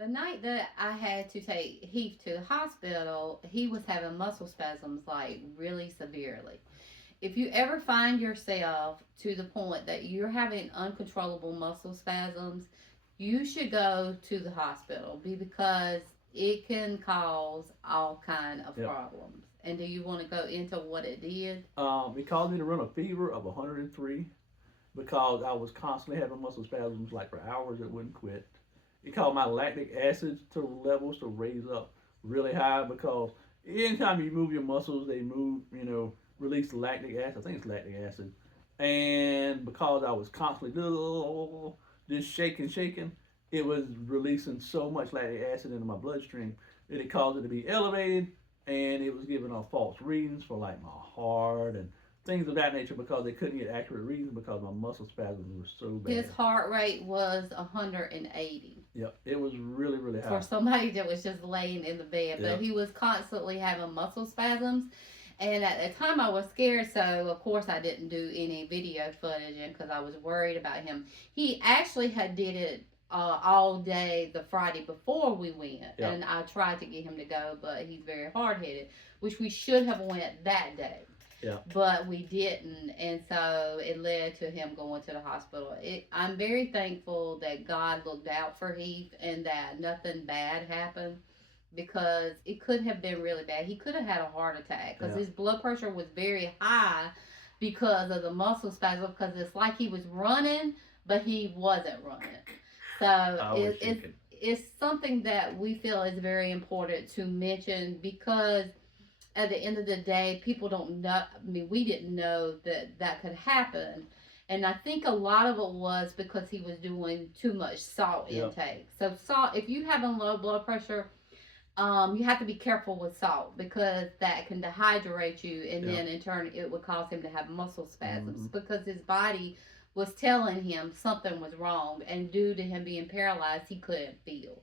The night that I had to take Heath to the hospital, he was having muscle spasms like really severely. If you ever find yourself to the point that you're having uncontrollable muscle spasms, you should go to the hospital because it can cause all kind of Yep. problems. And do you want to go into what it did? It caused me to run a fever of 103 because I was constantly having muscle spasms like for hours. It wouldn't quit. It caused my lactic acid to levels to raise up really high because anytime you move your muscles, they move, release lactic acid. I think it's lactic acid. And because I was constantly just shaking, it was releasing so much lactic acid into my bloodstream that it caused it to be elevated, and it was giving off false readings for like my heart and things of that nature because they couldn't get accurate readings because my muscle spasms were so His bad. heart rate was 180 Yep, it was really really for high. somebody that was just laying in the bed, but Yep. he was constantly having muscle spasms. And at the time, I was scared, so of course I didn't do any video footage, and because I was worried about him. He actually had did it all day the Friday before we went, Yep. and I tried to get him to go, but he's very hard headed, which we should have went that day, Yep. but we didn't, and so it led to him going to the hospital. I'm very thankful that God looked out for Heath and that nothing bad happened because it could have been really bad. He could have had a heart attack because Yeah. his blood pressure was very high because of the muscle spasm. Because it's like he was running, but he wasn't running. So I was shaking. it's something that we feel is very important to mention because at the end of the day, people don't know. I mean, we didn't know that that could happen. And I think a lot of it was because he was doing too much salt Yep. intake. So salt, if you have a low blood pressure, you have to be careful with salt because that can dehydrate you, and Yep. then in turn it would cause him to have muscle spasms Mm-hmm. because his body was telling him something was wrong, and due to him being paralyzed, he couldn't feel.